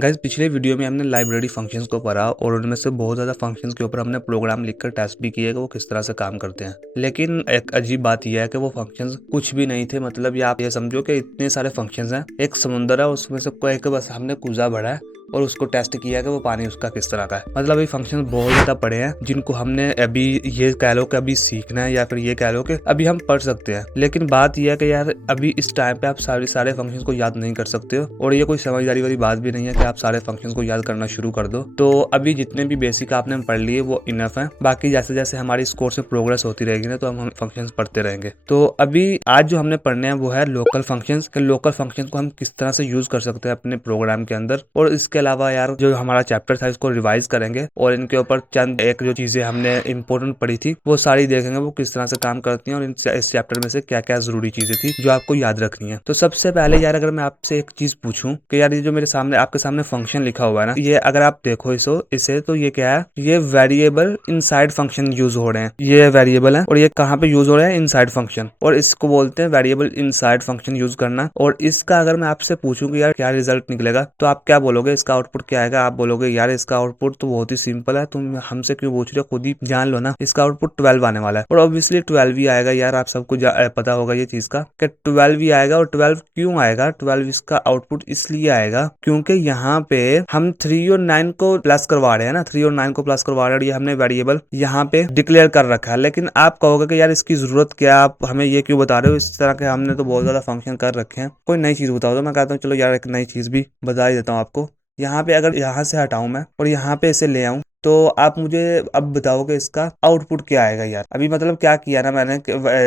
Guys पिछले video में हमने लाइब्रेरी फंक्शंस को पढ़ा और उनमें से बहुत ज़्यादा फंक्शंस के ऊपर हमने प्रोग्राम लिखकर टेस्ट भी किए कि वो किस तरह से काम करते हैं। लेकिन एक अजीब बात यह है कि वो फंक्शंस कुछ भी नहीं थे। मतलब ये आप ये समझो कि इतने सारे फंक्शंस हैं, एक समुंदर है, उसमें से कोई एक बस हमने कूजा भरा है और उसको टेस्ट किया कि वो पानी उसका किस तरह का है। मतलब ये फंक्शन बहुत ज़्यादा पड़े हैं जिनको हमने अभी ये कह लो कि अभी सीखना है, या फिर ये कह लो कि अभी हम पढ़ सकते हैं। लेकिन बात यह है कि यार अभी इस टाइम पे आप सारे फंक्शंस को याद नहीं कर सकते हो, और ये कोई समझदारी वाली बात भी नहीं है कि आप सारे फंक्शंस को याद करना शुरू कर दो। तो अभी जितने भी बेसिक आपने पढ़ लिए वो इनफ है। बाकी जैसे जैसे हमारी इस कोर्स में प्रोग्रेस होती रहेगी ना, तो हम फंक्शंस पढ़ते रहेंगे। तो अभी आज जो हमने पढ़ने हैं वो है लोकल फंक्शंस के लोकल फंक्शंस को हम किस तरह से यूज कर सकते हैं अपने प्रोग्राम के अंदर। और इसके अलावा यार जो हमारा चैप्टर था इसको रिवाइज करेंगे और इनके ऊपर चंद एक जो चीजें हमने इंपॉर्टेंट पढ़ी थी वो सारी देखेंगे, वो किस तरह से काम करती हैं और इस चैप्टर में से क्या क्या जरूरी चीजें थी जो आपको याद रखनी है। तो सबसे पहले यार अगर मैं आपसे एक चीज पूछूं कि यार ये जो मेरे सामने आपके सामने फंक्शन लिखा हुआ है ना, ये अगर आप देखो इसे तो ये क्या है, ये वेरिएबल इनसाइड फंक्शन यूज हो रहे हैं। ये वेरिएबल है और ये कहाँ पे यूज हो रहे हैं, इनसाइड फंक्शन, और इसको बोलते हैं वेरिएबल इनसाइड फंक्शन यूज करना। और इसका अगर मैं आपसे पूछूं कि यार क्या रिजल्ट निकलेगा, तो आप क्या बोलोगे, इसका आउटपुट क्या आएगा? आप बोलोगे यार इसका आउटपुट तो बहुत ही सिंपल है, तुम हमसे क्यों पूछ रहे हो, खुद ही जान लो ना, इसका आउटपुट 12 आने वाला है। और ऑब्वियसली 12 ही आएगा यार, आप सबको पता होगा ये चीज का कि 12 ही आएगा। और 12 क्यों आएगा? 12 इसका आउटपुट इसलिए आएगा क्योंकि यहाँ पे हम 3 और 9 को प्लस करवा रहे हैं ना, 3 और 9 को प्लस करवा रहे हैं, और ये हमने वेरिएबल यहाँ पे डिक्लेयर कर रखा है। लेकिन आप कहोगे कि यार इसकी जरूरत क्या, आप हमें ये क्यों बता रहे हो, इस तरह के हमने तो बहुत ज्यादा फंक्शन कर रखे हैं, कोई नई चीज बताओ। तो मैं कहता हूँ चलो यार एक नई चीज भी बता ही देता हूँ आपको। यहाँ पे अगर यहाँ से हटाऊं मैं और यहाँ पे इसे ले आऊं, तो आप मुझे अब बताओ कि इसका आउटपुट क्या आएगा यार। अभी मतलब क्या किया ना मैंने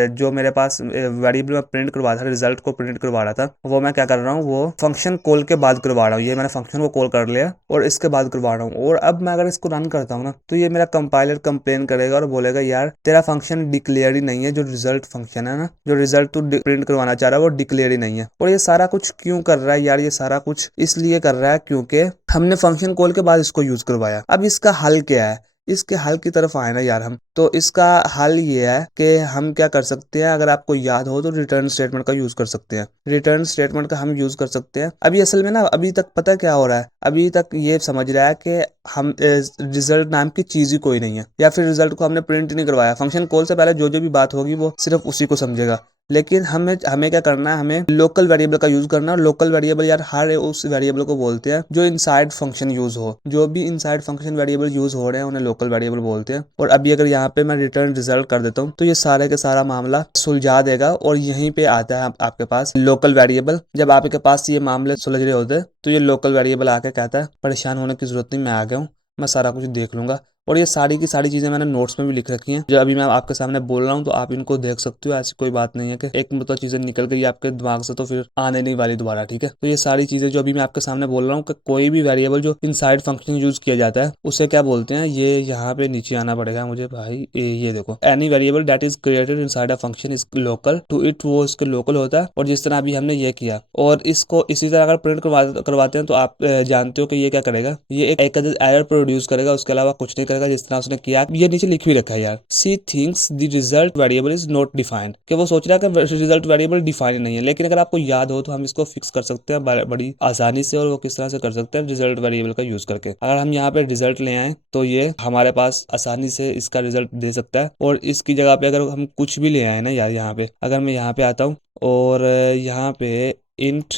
जो मेरे पास वेरिएबल में प्रिंट करवा था, रिजल्ट को प्रिंट करवा रहा था, वो मैं क्या कर रहा हूँ, वो फंक्शन कॉल के बाद करवा रहा हूँ। ये मैंने फंक्शन को कॉल कर लिया और इसके बाद करवा रहा हूँ। और अब मैं अगर इसको रन करता हूँ ना, तो ये मेरा कंपाइलर कंप्लेन करेगा और बोलेगा यार तेरा फंक्शन डिक्लेयर ही नहीं है, जो रिजल्ट फंक्शन है ना, जो रिजल्ट तू प्रिंट करवाना चाह रहा है वो डिक्लेयर ही नहीं है। और ये सारा कुछ क्यों कर रहा है यार? ये सारा कुछ इसलिए कर रहा है क्योंकि हमने फंक्शन कॉल के बाद इसको यूज करवाया। अब इसका हल क्या है? इसके हल की तरफ आए ना यार हम, तो इसका हल ये है कि हम क्या कर सकते हैं, अगर आपको याद हो तो रिटर्न स्टेटमेंट का यूज कर सकते हैं। रिटर्न स्टेटमेंट का हम यूज कर सकते हैं। अभी असल में ना अभी तक पता क्या हो रहा है, अभी तक ये समझ रहा है कि हम रिजल्ट नाम की चीज ही कोई नहीं है, या फिर रिजल्ट को हमने प्रिंट नहीं करवाया। फंक्शन कॉल से पहले जो जो भी बात होगी वो सिर्फ उसी को समझेगा। लेकिन हमें हमें क्या करना है, हमें लोकल वेरिएबल का यूज करना है। लोकल वेरिएबल यार हर उस वेरिएबल को बोलते हैं जो इनसाइड फंक्शन यूज हो। जो भी इनसाइड फंक्शन वेरिएबल यूज हो रहे हैं उन्हें लोकल वेरिएबल बोलते हैं। और अभी अगर यहाँ पे मैं रिटर्न रिजल्ट कर देता हूँ तो ये सारे के सारा मामला सुलझा देगा। और यहीं पे आता है आपके पास लोकल वेरिएबल। जब आपके पास ये मामले सुलझ रहे होते हैं तो ये लोकल वेरिएबल आके कहता है परेशान होने की जरूरत नहीं, मैं आ गया हूँ, मैं सारा कुछ देख लूंगा। और ये सारी की सारी चीजें मैंने नोट्स में भी लिख रखी हैं, जो अभी मैं आपके सामने बोल रहा हूँ, तो आप इनको देख सकते हो। ऐसी कोई बात नहीं है कि एक मतलब चीजें निकल गई आपके दिमाग से तो फिर आने नहीं वाली दोबारा, ठीक है। तो ये सारी चीजें जो अभी मैं आपके सामने बोल रहा हूँ कि कोई भी वेरिएबल जो इनसाइड फंक्शन यूज किया जाता है उसे क्या बोलते हैं, ये यहाँ पे नीचे आना पड़ेगा मुझे भाई। ये देखो, any variable that is created inside a function is local to it, वो इसके लोकल होता है। और जिस तरह अभी हमने ये किया, और इसको इसी तरह अगर प्रिंट करवाते हैं तो आप जानते हो कि ये क्या करेगा, ये एक एरर प्रोड्यूस करेगा, उसके अलावा कुछ नहीं करेगा। जिस तरह उसने किया ये नीचे लिख भी रखा है यार, C thinks the result variable is not defined, कि वो सोच रहा है कि रिजल्ट वेरिएबल डिफाइन नहीं है। लेकिन अगर आपको याद हो तो हम इसको फिक्स कर सकते हैं बड़ी आसानी से। और वो किस तरह से कर सकते हैं, रिजल्ट वेरिएबल का यूज करके। अगर हम यहाँ पे रिजल्ट ले आए तो ये हमारे पास आसानी से इसका रिजल्ट दे सकता है। और इसकी जगह पे अगर हम कुछ भी ले आए ना यार, यहाँ पे अगर मैं यहाँ पे आता हूँ और यहाँ पे इंट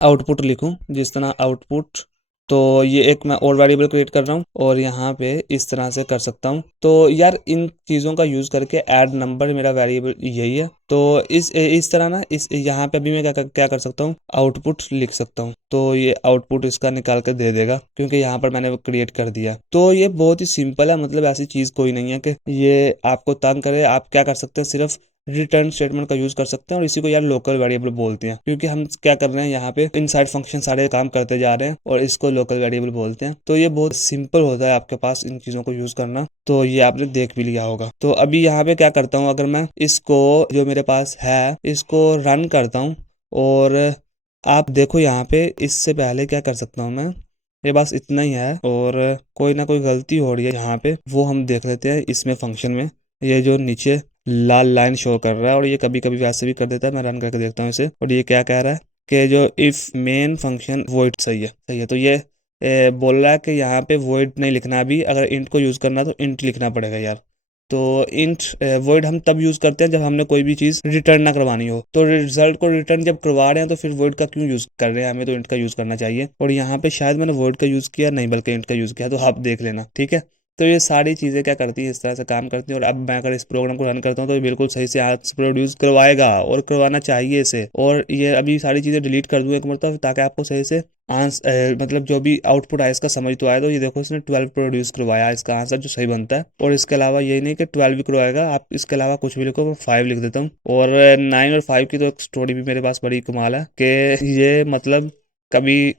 आउटपुट लिखूं, जिस तरह आउटपुट, तो ये एक मैं और वेरिएबल क्रिएट कर रहा हूँ और यहाँ पे इस तरह से कर सकता हूँ। तो यार इन चीज़ों का यूज करके ऐड नंबर मेरा वेरिएबल यही है। तो इस तरह ना इस यहाँ पे अभी मैं क्या कर सकता हूँ, आउटपुट लिख सकता हूँ। तो ये आउटपुट इसका निकाल के दे देगा क्योंकि यहाँ पर मैंने वो क्रिएट कर दिया। तो ये बहुत ही सिंपल है, मतलब ऐसी चीज़ कोई नहीं है कि ये आपको तंग करे। आप क्या कर सकते हैं, सिर्फ रिटर्न स्टेटमेंट का यूज कर सकते हैं। और इसी को यार लोकल वेरिएबल बोलते हैं, क्योंकि हम क्या कर रहे हैं, यहाँ पे इनसाइड फंक्शन सारे काम करते जा रहे हैं और इसको लोकल वेरिएबल बोलते हैं। तो ये बहुत सिंपल होता है आपके पास इन चीजों को यूज करना। तो ये आपने देख भी लिया होगा। तो अभी यहाँ पे क्या करता हूँ, अगर मैं इसको जो मेरे पास है इसको रन करता हूँ, और आप देखो यहाँ पे इससे पहले क्या कर सकता हूँ मैं, ये बस इतना ही है। और कोई ना कोई गलती हो रही है यहाँ पे, वो हम देख लेते हैं इसमें फंक्शन में। ये जो नीचे लाल लाइन शो कर रहा है, और ये कभी कभी वैसे भी कर देता है। मैं रन करके देखता हूँ इसे, और ये क्या कह रहा है, कि जो इफ मेन फंक्शन वॉइड, सही है। तो ये बोल रहा है कि यहाँ पे वॉइड नहीं लिखना, अभी अगर इंट को यूज़ करना तो इंट लिखना पड़ेगा यार। तो इंट वॉइड हम तब यूज़ करते हैं जब हमने कोई भी चीज़ रिटर्न ना करवानी हो। तो रिजल्ट को रिटर्न जब करवा रहे हैं तो फिर वॉइड का क्यों यूज़ कर रहे हैं, हमें तो इंट का यूज़ करना चाहिए। और यहाँ पे शायद मैंने वॉइड का यूज़ किया नहीं, बल्कि इंट का यूज़ किया, तो आप देख लेना, ठीक है। तो ये सारी चीज़ें क्या करती हैं, इस तरह से काम करती हैं। और अब मैं अगर इस प्रोग्राम को रन करता हूँ तो ये बिल्कुल सही से आंसर प्रोड्यूस करवाएगा, और करवाना चाहिए इसे। और ये अभी सारी चीज़ें डिलीट कर दूँ एक मरतबा, ताकि आपको सही से मतलब जो भी आउटपुट आया इसका समझ तो आया। तो ये देखो इसने 12 प्रोड्यूस करवाया, इसका आंसर जो सही बनता है। और इसके अलावा यही नहीं कि 12 भी करवाएगा, आप इसके अलावा कुछ भी लिखो, मैं 5 लिख देता हूँ। और 9 और 5 की तो एक स्टोरी भी मेरे पास बड़ी कमाल है, कि ये मतलब कभी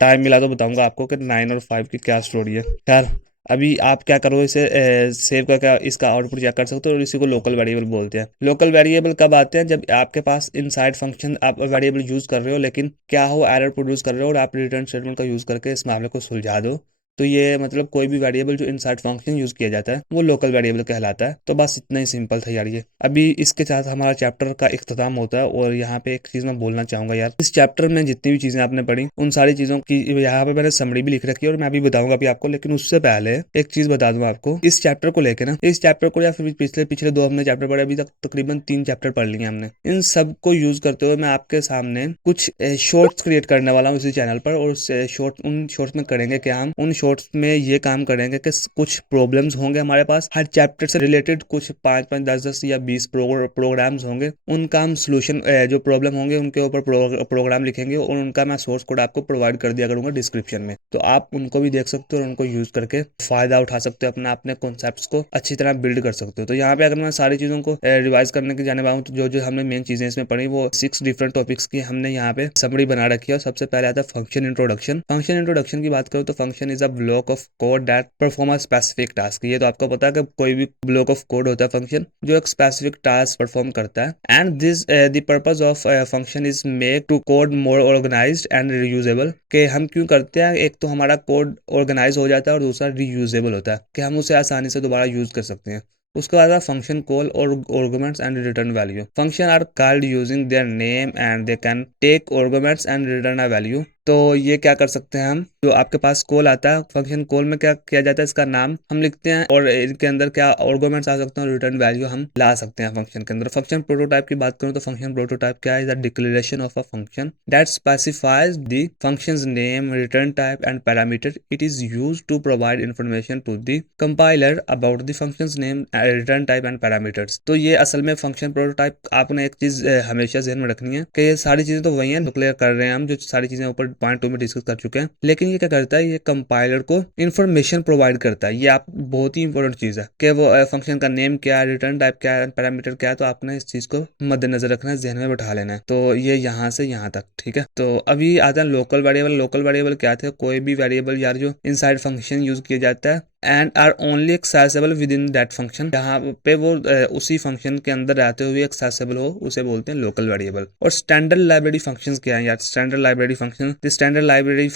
टाइम मिला तो बताऊंगा आपको कि 9 और 5 की क्या स्टोरी है। खैर, अभी आप क्या करो, इसे सेव करके इसका आउटपुट चेक कर सकते हो। और इसी को लोकल वेरिएबल बोलते हैं। लोकल वेरिएबल कब आते हैं, जब आपके पास इनसाइड फंक्शन आप वेरिएबल यूज कर रहे हो, लेकिन क्या हो, एरर प्रोड्यूस कर रहे हो, और आप रिटर्न स्टेटमेंट का यूज करके इस मामले को सुलझा दो। तो ये मतलब कोई भी वेरिएबल जो इनसाइड फंक्शन यूज किया जाता है वो लोकल वेरिएबल कहलाता है। तो बस इतना ही सिंपल था यार ये। अभी इसके साथ हमारा चैप्टर का इख्तिताम होता है। और यहाँ पे एक चीज मैं बोलना चाहूंगा यार, इस चैप्टर में जितनी भी चीजें आपने पढ़ी उन सारी चीजों की यहाँ पे मैंने समरी भी लिख रखी है, और मैं अभी बताऊंगा अभी आपको। लेकिन उससे पहले एक चीज बता दूं आपको, इस चैप्टर को लेके ना, इस चैप्टर को या फिर पिछले पिछले 2 हमने चैप्टर पढ़े, अभी तक तकरीबन 3 चैप्टर पढ़ लिए हमने। इन सब को यूज करते हुए मैं आपके सामने कुछ शॉर्ट्स क्रिएट करने वाला हूँ इसी चैनल पर। और उन शॉर्ट्स में करेंगे क्या, हम उन शॉर्ट्स में ये काम करेंगे कि कुछ प्रॉब्लम्स होंगे हमारे पास, हर चैप्टर से रिलेटेड कुछ 5-5, 10-10 या 20 प्रोग्राम्स होंगे। उनका हम सोल्यूशन, जो प्रॉब्लम होंगे उनके ऊपर प्रोग्राम लिखेंगे, और उनका मैं सोर्स कोड आपको प्रोवाइड कर दिया करूंगा डिस्क्रिप्शन में। तो आप उनको भी देख सकते हो और उनको यूज करके फायदा उठा सकते हो, अपना अपने कॉन्सेप्ट्स को अच्छी तरह बिल्ड कर सकते हो। तो यहाँ पे अगर मैं सारी चीजों को रिवाइज करने की जाने आऊँ, तो जो जो हमने मेन चीजें इसमें पढ़ी वो 6 डिफरेंट टॉपिक्स की हमने यहाँ पे समरी बना रखी है। और सबसे पहले आता है फंक्शन इंट्रोडक्शन। फंक्शन इंट्रोडक्शन की बात करूँ तो function is a block of code that perform a specific task. ये तो आपको पता है कि कोई भी ब्लॉक ऑफ कोड होता है फंक्शन, जो एक स्पेसिफिक टास्क परफॉर्म करता है। And this the purpose of function is make to code more organised and reusable. कि हम क्यों करते हैं, एक तो हमारा कोड ऑर्गेनाइज हो जाता है, और दूसरा रीयूजेबल होता है, कि हम उसे आसानी से दोबारा यूज कर सकते हैं। उसके बाद फंक्शन कॉल और arguments and return value. Function are called using their name and they can take arguments and return a value. तो ये क्या कर सकते हैं, हम जो आपके पास कॉल आता है, फंक्शन कॉल में क्या किया जाता है, इसका नाम हम लिखते हैं, और इनके अंदर क्या आर्गुमेंट्स आ सकते हैं, और रिटर्न वैल्यू हम ला सकते हैं फंक्शन के अंदर। फंक्शन प्रोटोटाइप की बात करूं तो फंक्शन प्रोटोटाइप क्या है, declaration of a function that specifies the functions name, return type and parameter. It is used to provide information to the compiler about the functions name, return type and parameters. तो ये असल में function prototype, आपने एक चीज हमेशा ध्यान में रखनी है कि ये सारी चीजें तो वही हैं डिक्लेयर कर रहे हैं हम, जो सारी चीजें ऊपर पॉइंट 2 में डिस्कस कर चुके हैं। लेकिन ये क्या करता है, ये कंपाइलर को इन्फॉर्मेशन प्रोवाइड करता है। ये आप बहुत ही इंपॉर्टेंट चीज है कि वो फंक्शन का नेम क्या है, रिटर्न टाइप क्या है, पैरामीटर क्या है। तो आपने इस चीज को मद्देनजर रखना है, जहन में बैठा लेना है। तो ये यहाँ से यहाँ तक ठीक है। तो अभी आता है लोकल वेरिएबल। लोकल वेरिएबल क्या थे, कोई भी वेरिएबल यार जो इनसाइड फंक्शन यूज किया जाता है and are only accessible within that function, जहाँ पे वो उसी फंक्शन के अंदर रहते हुए एक्सेसिबल हो, उसे बोलते हैं लोकल वेरिएबल। और स्टैंडर्ड लाइब्रेरी फंक्शंस क्या है यार, standard library function, the standard library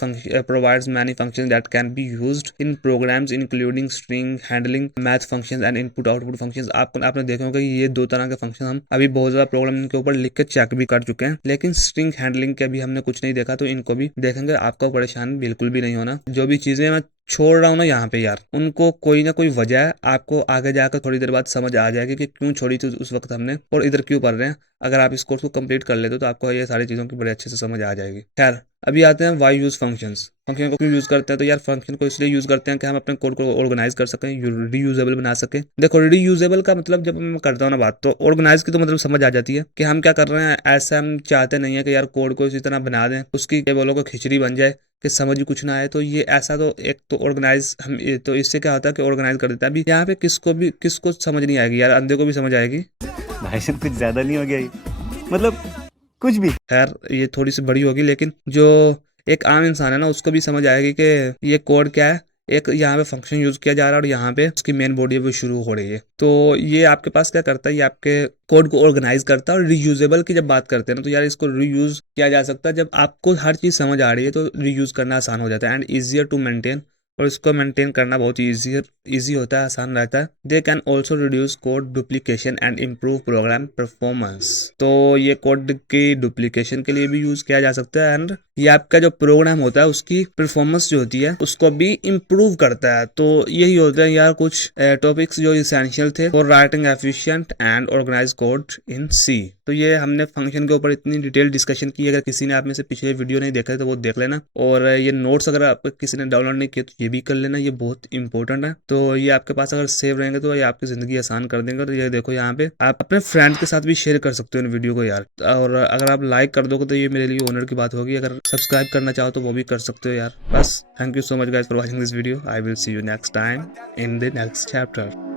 provides many functions that can be used in programs including string handling, math functions and input output functions। आपने देखा होगा कि ये 2 तरह के फंक्शन हम अभी बहुत ज्यादा प्रोग्राम के ऊपर लिख के चेक भी कर चुके हैं। लेकिन स्ट्रिंग हैंडलिंग के अभी हमने कुछ नहीं देखा, तो इनको भी देखेंगे। आपको परेशान बिल्कुल भी नहीं होना। जो भी चीजें मैं छोड़ रहा हूँ ना यहाँ पे यार, उनको कोई ना कोई वजह है, आपको आगे जाकर थोड़ी देर बाद समझ आ जाएगी कि क्यों छोड़ी थी उस वक्त हमने, और इधर क्यों पढ़ रहे हैं। अगर आप इस कोर्स को कंप्लीट कर लेते हो तो आपको ये सारी चीज़ों की बड़े अच्छे से समझ आ जाएगी। खैर, अभी आते हैं वाई यूज फंक्शंस। फंक्शन को क्यों यूज करते हैं, तो यार फंक्शन को इसलिए यूज करते हैं कि हम अपने कोड को ऑर्गेनाइज कर सकें, रीयूजेबल बना सकें। देखो, रीयूजेबल का मतलब जब मैं करता हूँ ना बात, तो ऑर्गेनाइज की तो मतलब समझ आ जाती है कि हम क्या कर रहे हैं। ऐसा हम चाहते नहीं है कि यार कोड को इसी तरह बना दें, उसकी ये बोलो को खिचड़ी बन जाए कि समझ भी कुछ ना आए। तो ये ऐसा, तो एक तो ऑर्गेनाइज हम तो इससे क्या होता है कि ऑर्गेनाइज कर देता है। अभी यहाँ पे किसको समझ नहीं आएगी यार, अंधे को भी समझ आएगी। भाई साहब कुछ ज्यादा नहीं हो गया ये, मतलब कुछ भी। खैर, ये थोड़ी सी बड़ी होगी, लेकिन जो एक आम इंसान है ना, उसको भी समझ आएगी कि ये कोड क्या है। एक यहाँ पे फंक्शन यूज किया जा रहा है, और यहाँ पे उसकी मेन बॉडी है वो शुरू हो रही है। तो ये आपके पास क्या करता है, ये आपके कोड को ऑर्गेनाइज करता है। और रीयूजेबल की जब बात करते हैं ना, तो यार इसको रीयूज किया जा सकता है। जब आपको हर चीज समझ आ रही है तो रीयूज करना आसान हो जाता है, एंड ईजियर टू मेंटेन। और इसको मेंटेन करना बहुत ईजी होता है, आसान रहता है। They can also reduce code duplication and improve program performance. तो ये कोड की डुप्लीकेशन के लिए भी यूज किया जा सकता है एंड ये आपका जो प्रोग्राम होता है उसकी परफॉर्मेंस जो होती है उसको भी इम्प्रूव करता है। तो यही होता है यार कुछ टॉपिक्स जो इसेंशियल थे for writing efficient and organize code in C. तो ये हमने फंक्शन के ऊपर इतनी डिटेल डिस्कशन की। अगर किसी ने आप में से पिछले वीडियो नहीं देखा है तो वो देख लेना, और ये नोट्स अगर आप किसी ने डाउनलोड नहीं किए तो ये भी कर लेना, ये बहुत इंपॉर्टेंट है। तो ये आपके पास अगर सेव रहेंगे तो ये आपकी जिंदगी आसान कर देंगे। तो ये देखो यहाँ पे आप अपने फ्रेंड्स के साथ भी शेयर कर सकते हो इन वीडियो को यार, और अगर आप लाइक कर दोगे तो ये मेरे लिए ऑनर की बात होगी। अगर सब्सक्राइब करना चाहो तो वो भी कर सकते हो यार। बस thank you so much guys for watching this video. I will see you next time in the next chapter.